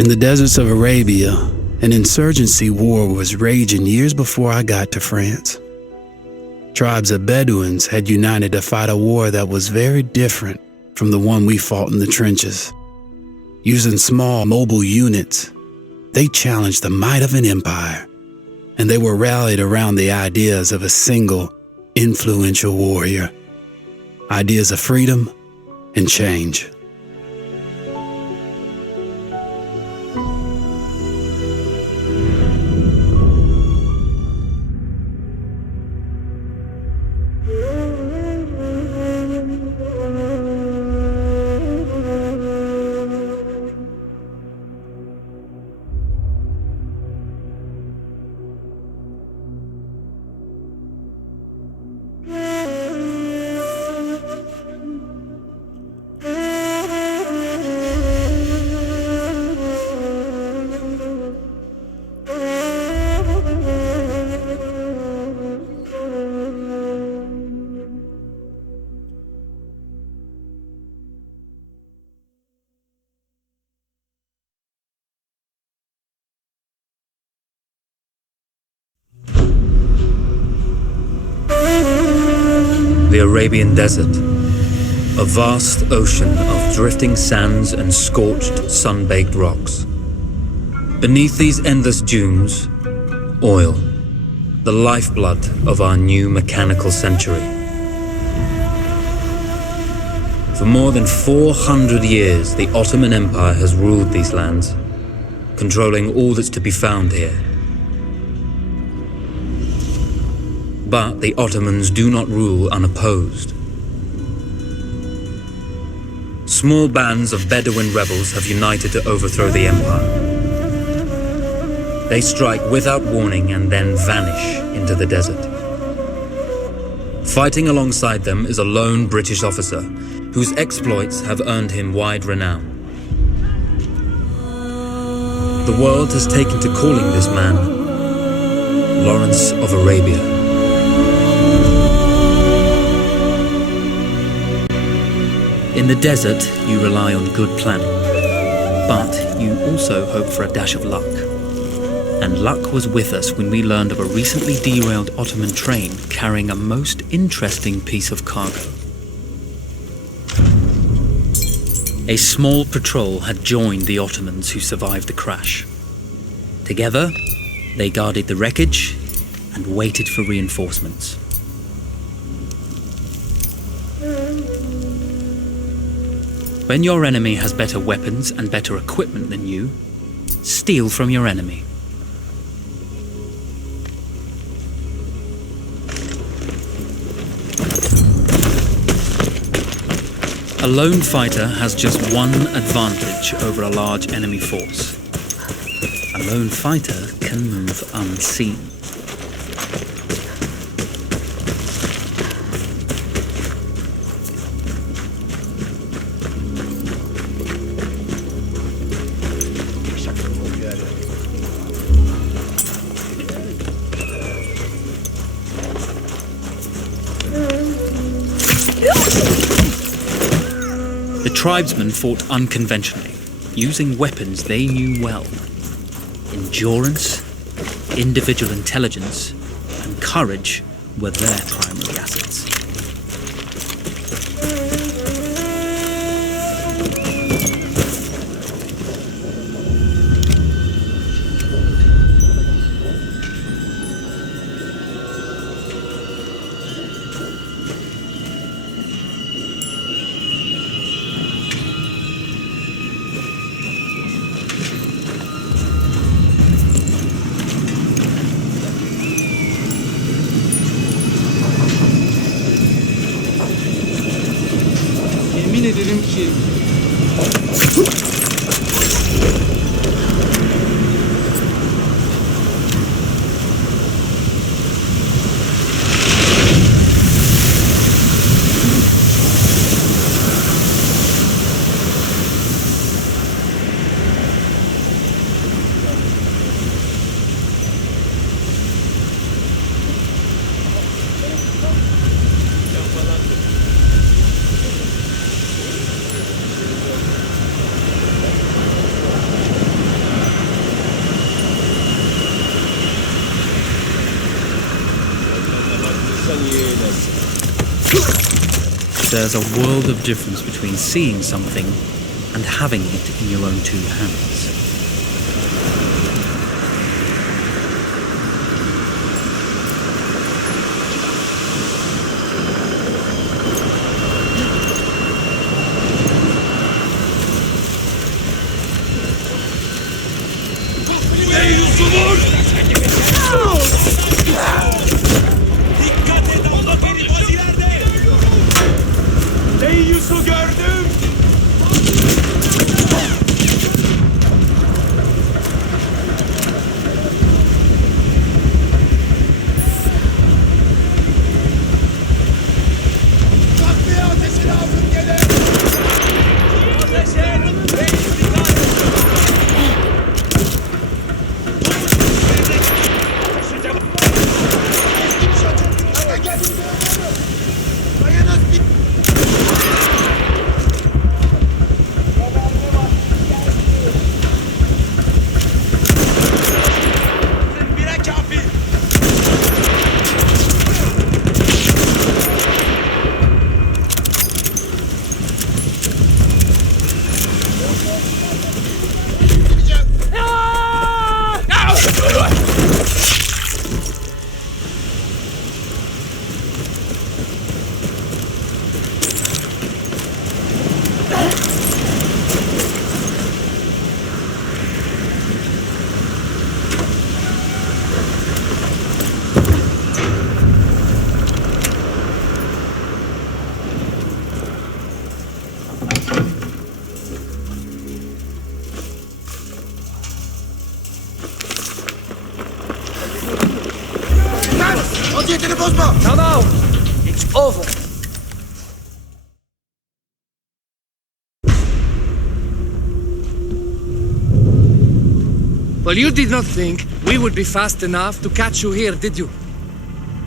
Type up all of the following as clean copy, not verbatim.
In the deserts of Arabia, an insurgency war was raging years before I got to France. Tribes of Bedouins had united to fight a war that was very different from the one we fought in the trenches. Using small, mobile units, they challenged the might of an empire, and they were rallied around the ideas of a single, influential warrior. Ideas of freedom and change. The Arabian Desert, a vast ocean of drifting sands and scorched, sun-baked rocks. Beneath these endless dunes, oil, the lifeblood of our new mechanical century. For more than 400 years, the Ottoman Empire has ruled these lands, controlling all that's to be found here. But the Ottomans do not rule unopposed. Small bands of Bedouin rebels have united to overthrow the empire. They strike without warning and then vanish into the desert. Fighting alongside them is a lone British officer whose exploits have earned him wide renown. The world has taken to calling this man Lawrence of Arabia. In the desert, you rely on good planning, but you also hope for a dash of luck. And luck was with us when we learned of a recently derailed Ottoman train carrying a most interesting piece of cargo. A small patrol had joined the Ottomans who survived the crash. Together, they guarded the wreckage and waited for reinforcements. When your enemy has better weapons and better equipment than you, steal from your enemy. A lone fighter has just one advantage over a large enemy force. A lone fighter can move unseen. The tribesmen fought unconventionally, using weapons they knew well. Endurance, individual intelligence, and courage were their primary assets. ederim ki there's a world of difference between seeing something and having it in your own two hands. Deyyus'u gördüm. Takviye ateşi lazım gelir. Ateşe! Vaziyetini bozma! Now, it's over. Well, you did not think we would be fast enough to catch you here, did you?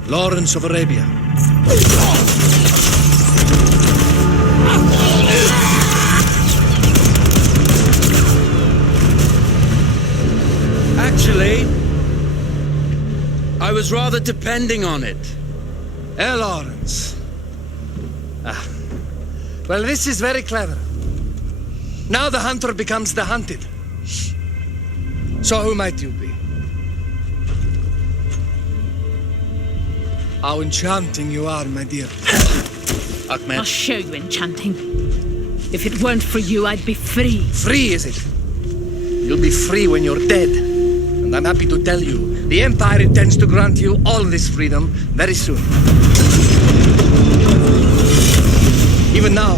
Lawrence of Arabia. Actually, I was rather depending on it. Lawrence. Well, this is very clever. Now the hunter becomes the hunted. So who might you be? How enchanting you are, my dear. Ahmed. I'll show you enchanting. If it weren't for you, I'd be free. Free, is it? You'll be free when you're dead. And I'm happy to tell you, the Empire intends to grant you all this freedom very soon. Even now,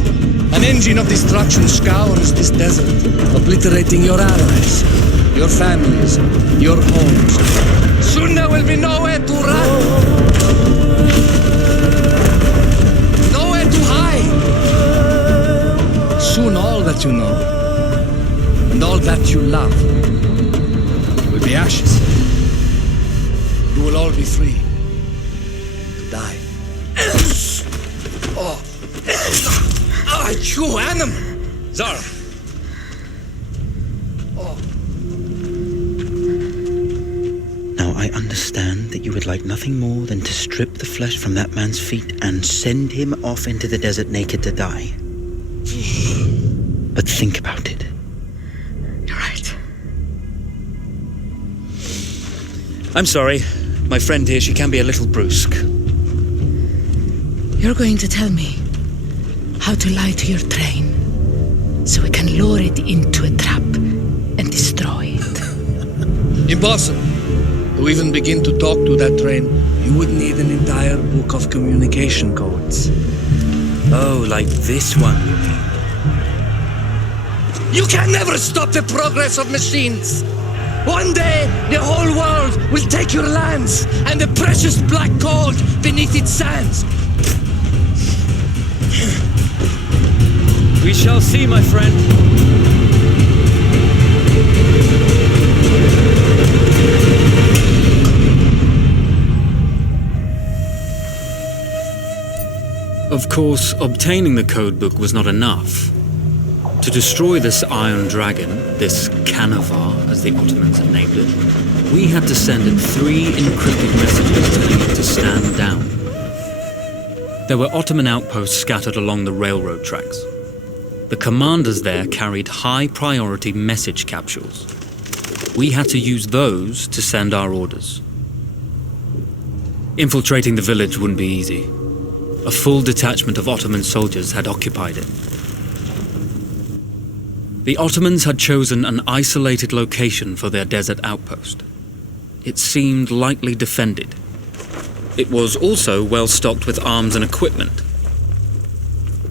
an engine of destruction scours this desert, obliterating your allies, your families, your homes. Soon there will be nowhere to run. Nowhere to hide. Soon all that you know, and all that you love, will be ashes. You will all be free to die. Oh, you animal! Zara! Now I understand that you would like nothing more than to strip the flesh from that man's feet and send him off into the desert naked to die. But think about it. You're right. I'm sorry. My friend here, she can be a little brusque. You're going to tell me how to lie to your train so we can lure it into a trap and destroy it. Impossible. To even begin to talk to that train, you would need an entire book of communication codes. Oh, like this one, you mean? You can never stop the progress of machines. One day, the whole world will take your lands and the precious black gold beneath its sands. We shall see, my friend. Of course, obtaining the codebook was not enough. To destroy this Iron Dragon, this Canavar, as the Ottomans had named it, we had to send it 3 encrypted messages telling it to stand down. There were Ottoman outposts scattered along the railroad tracks. The commanders there carried high-priority message capsules. We had to use those to send our orders. Infiltrating the village wouldn't be easy. A full detachment of Ottoman soldiers had occupied it. The Ottomans had chosen an isolated location for their desert outpost. It seemed lightly defended. It was also well stocked with arms and equipment.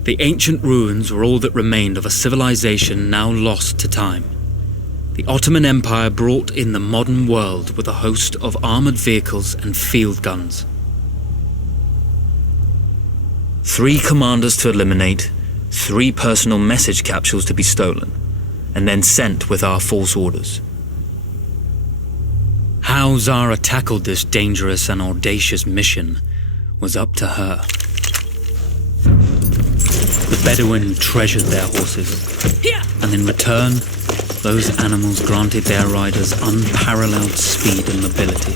The ancient ruins were all that remained of a civilization now lost to time. The Ottoman Empire brought in the modern world with a host of armored vehicles and field guns. 3 commanders to eliminate, 3 personal message capsules to be stolen, and then sent with our false orders. How Zara tackled this dangerous and audacious mission was up to her. The Bedouin treasured their horses, and in return, those animals granted their riders unparalleled speed and mobility.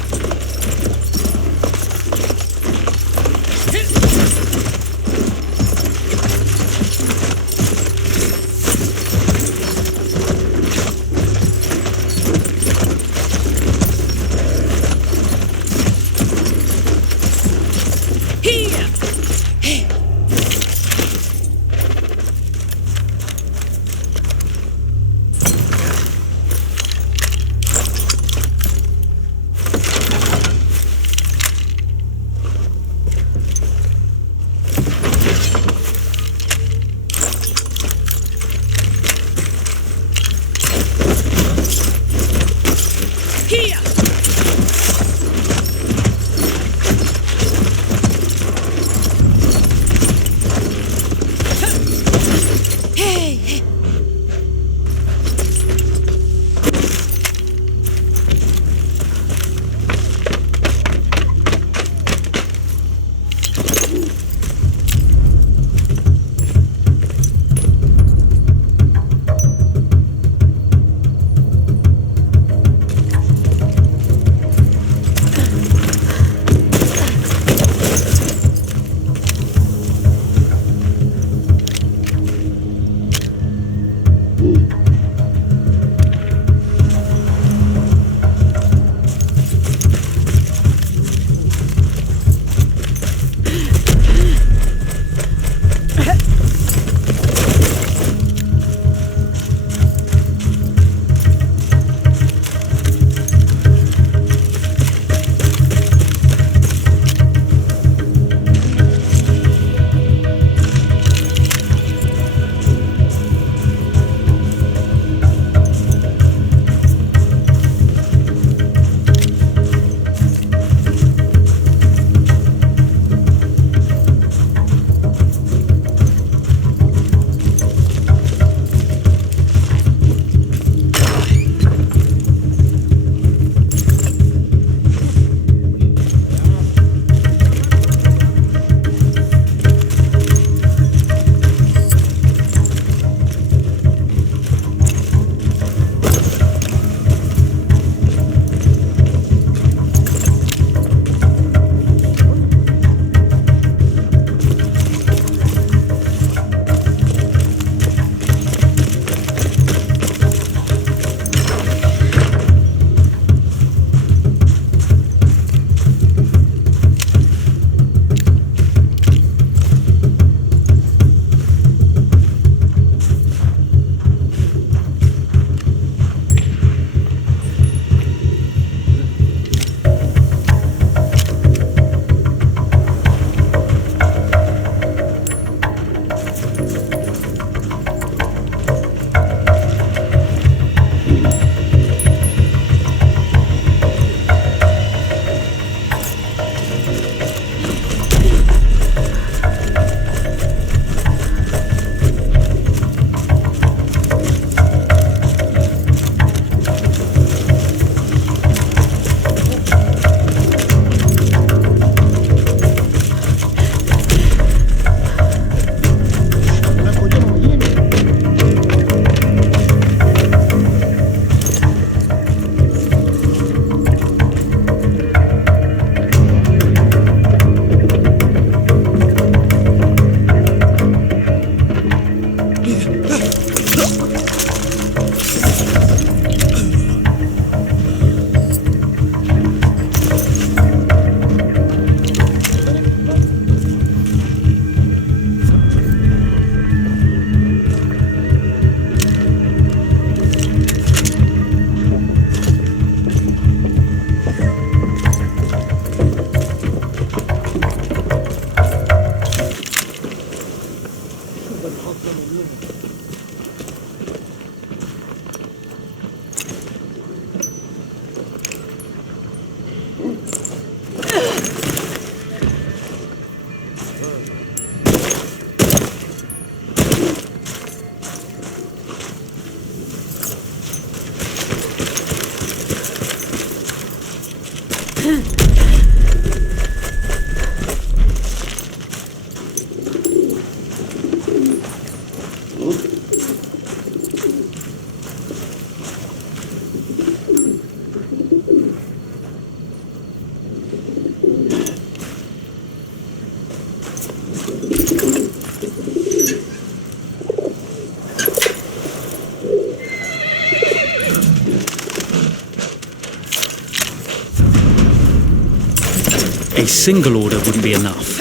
single order wouldn't be enough.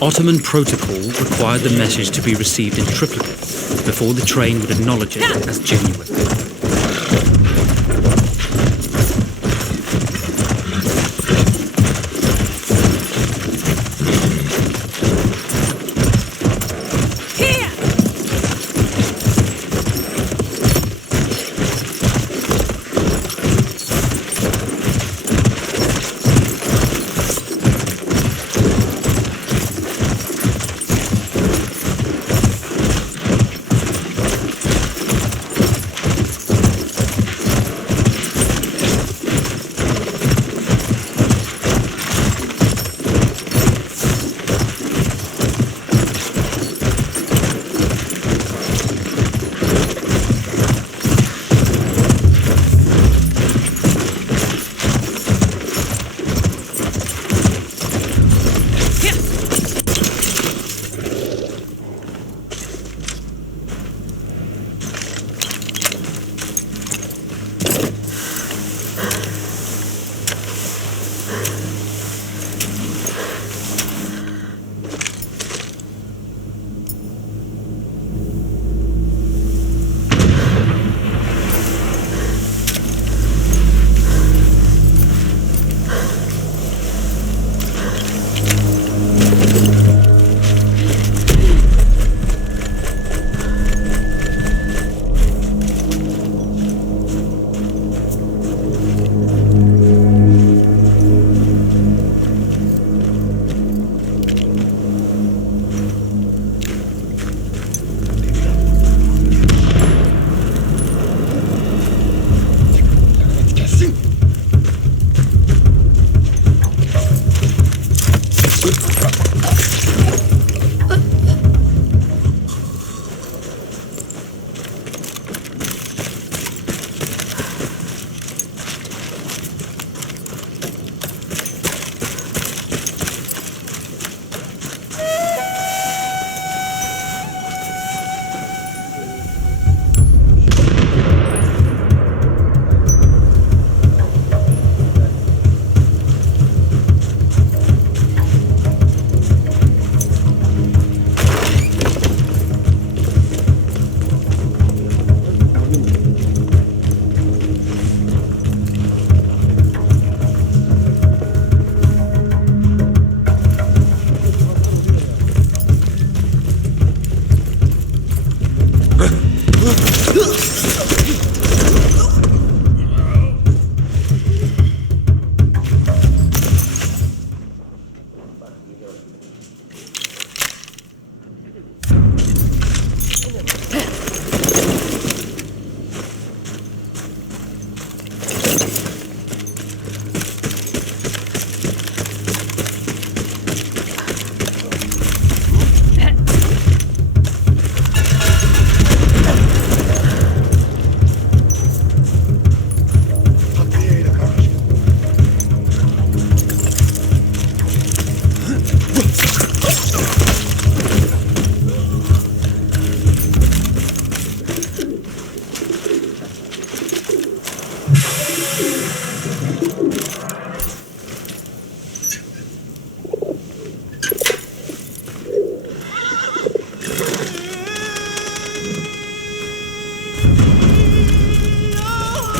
Ottoman protocol required the message to be received in triplicate before the train would acknowledge it as genuine.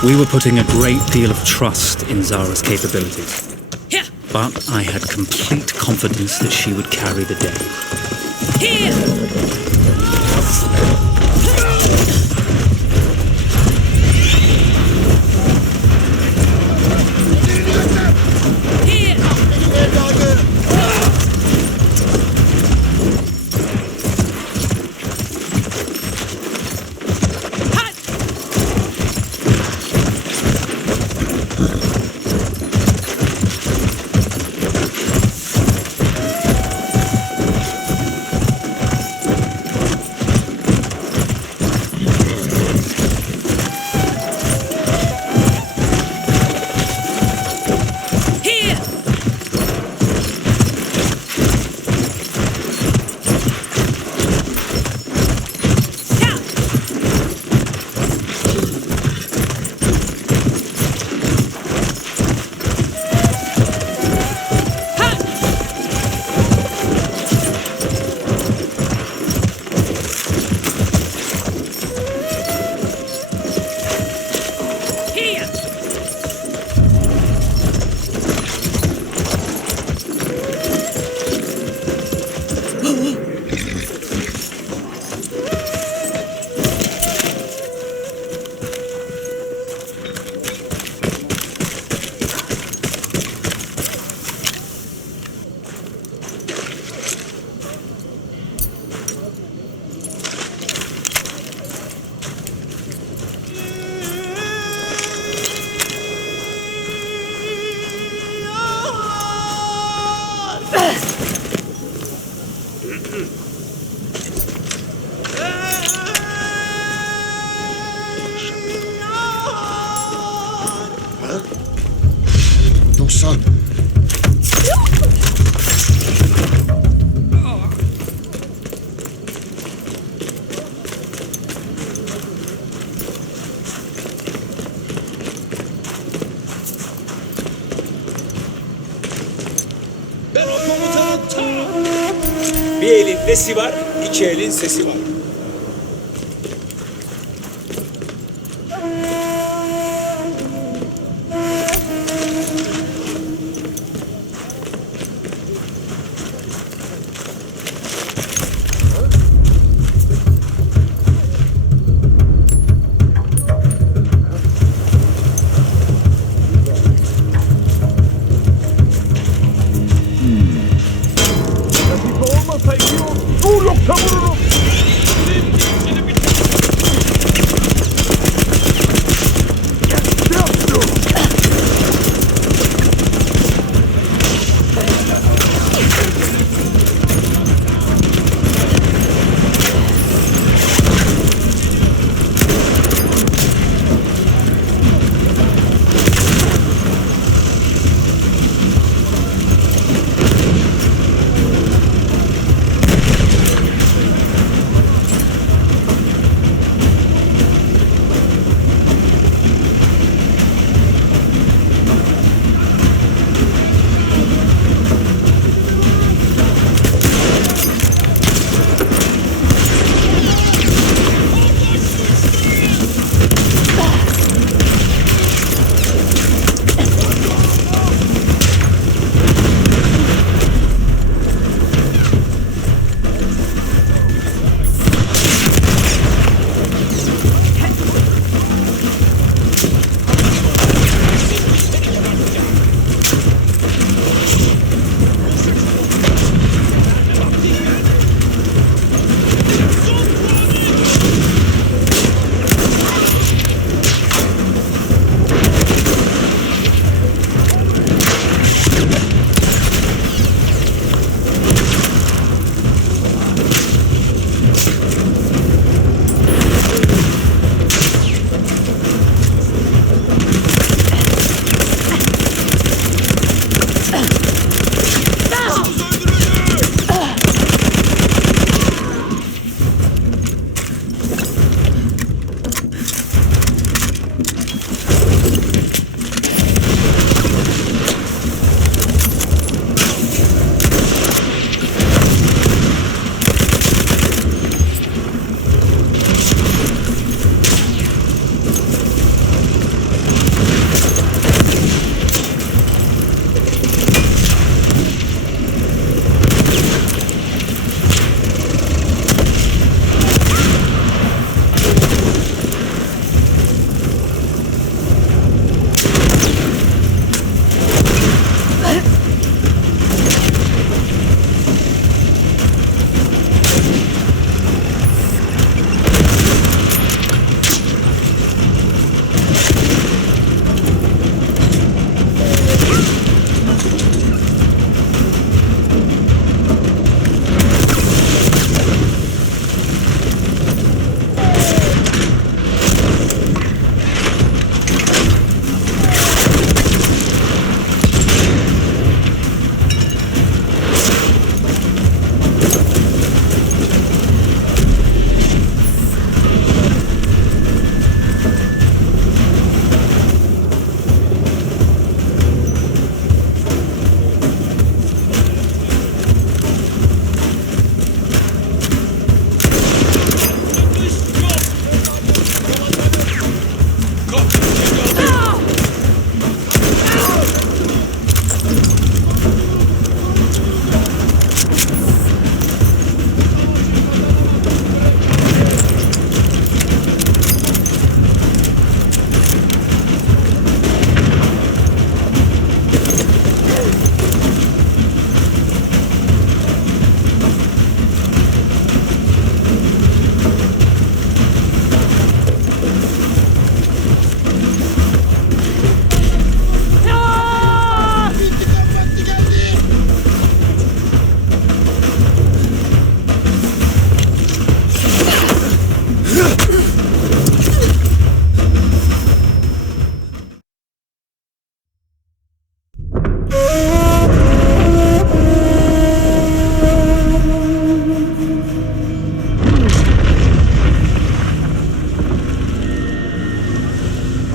We were putting a great deal of trust in Zara's capabilities, but I had complete confidence that she would carry the day. son. Ben o komutanın ta. Bir elin nesi var, iki elin sesi var.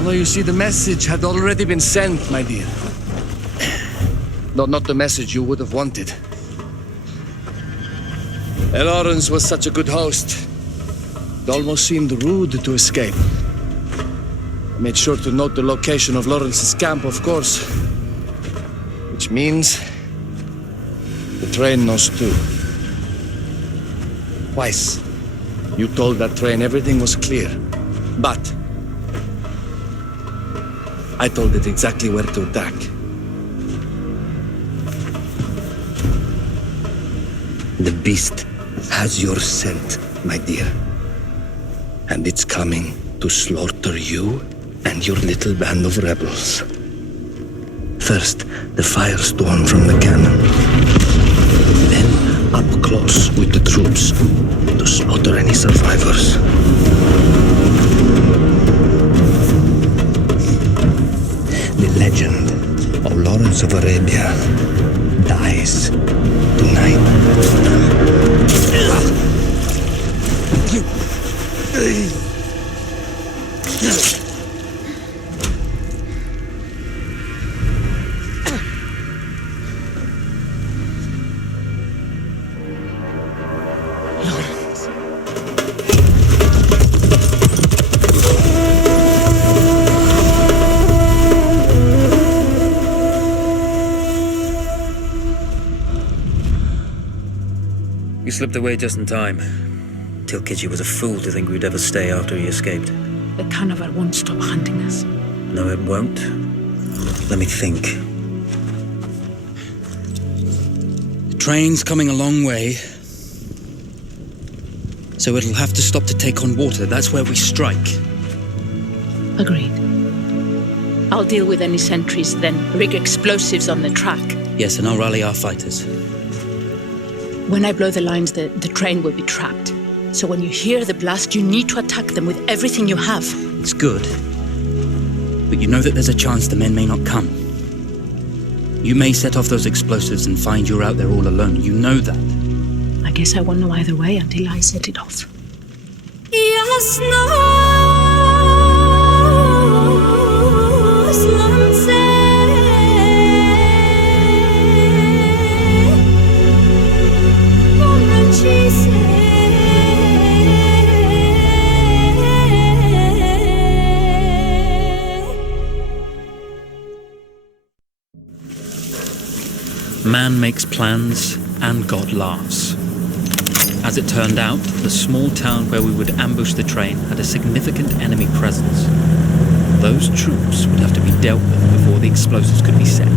Although you see, the message had already been sent, my dear. Though not the message you would have wanted. Lawrence was such a good host. It almost seemed rude to escape. I made sure to note the location of Lawrence's camp, of course. Which means the train knows too. Twice, you told that train everything was clear. But I told it exactly where to attack. The beast has your scent, my dear. And it's coming to slaughter you and your little band of rebels. First, the firestorm from the cannon. Then, up close with the troops to slaughter any survivors. The legend of Lawrence of Arabia dies tonight. You slipped away just in time. Tilkitchi was a fool to think we'd ever stay after he escaped. The carnival won't stop hunting us. No, it won't. Let me think. The train's coming a long way. So it'll have to stop to take on water. That's where we strike. Agreed. I'll deal with any sentries, then rig explosives on the track. Yes, and I'll rally our fighters. When I blow the lines, the train will be trapped. So when you hear the blast, you need to attack them with everything you have. It's good. But you know that there's a chance the men may not come. You may set off those explosives and find you're out there all alone. You know that. I guess I won't know either way until I set it off. Man makes plans, and God laughs. As it turned out, the small town where we would ambush the train had a significant enemy presence. Those troops would have to be dealt with before the explosives could be set.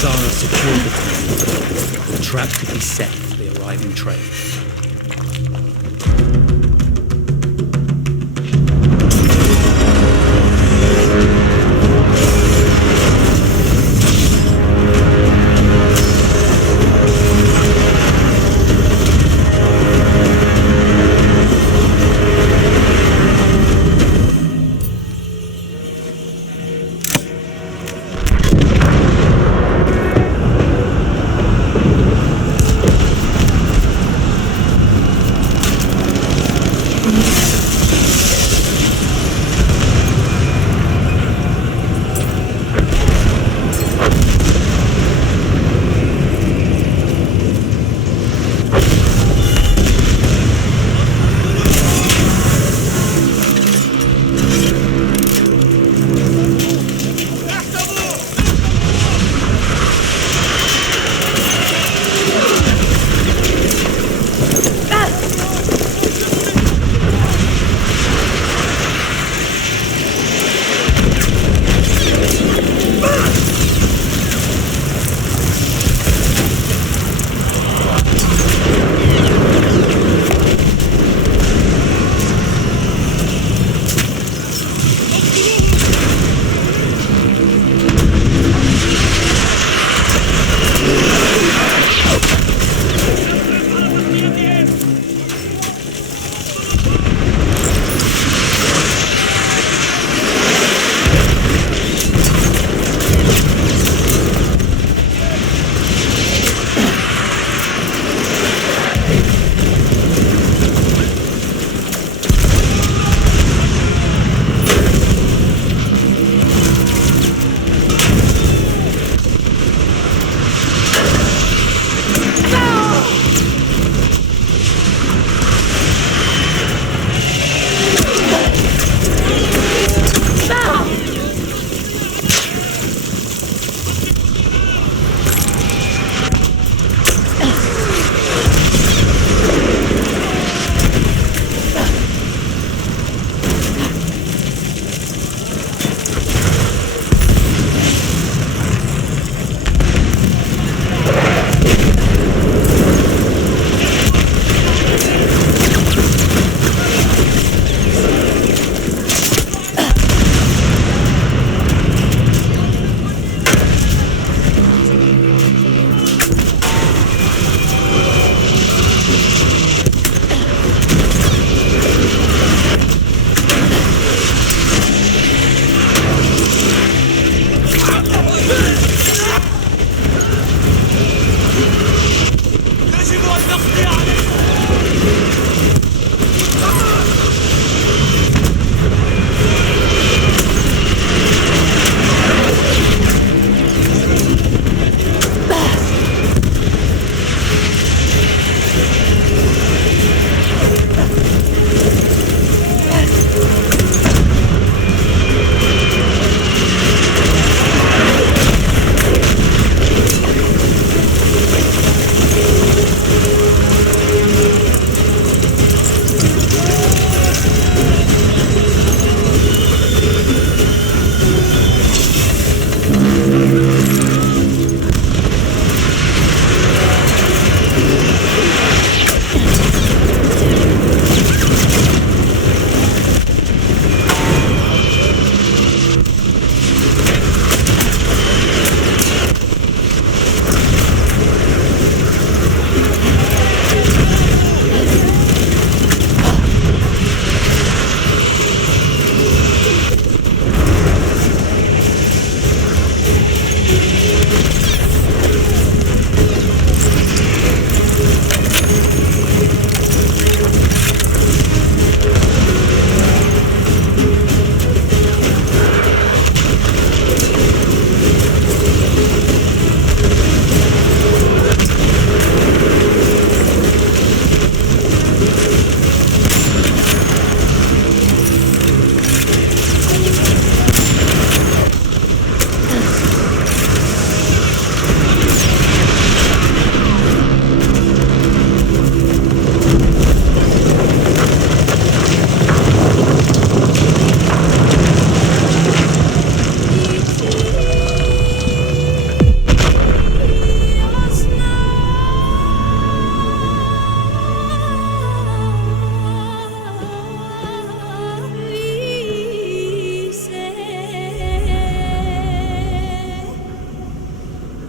Zara secured the plane, the trap could be set for the arriving train.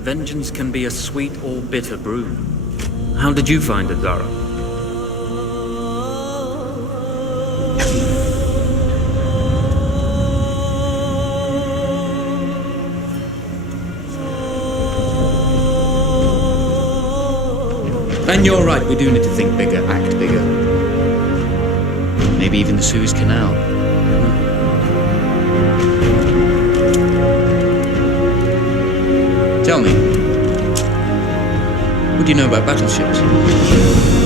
Vengeance can be a sweet or bitter brew. How did you find it, Zara? And you're right, we do need to think bigger, act bigger. Maybe even the Suez Canal. Tell me, what do you know about battleships?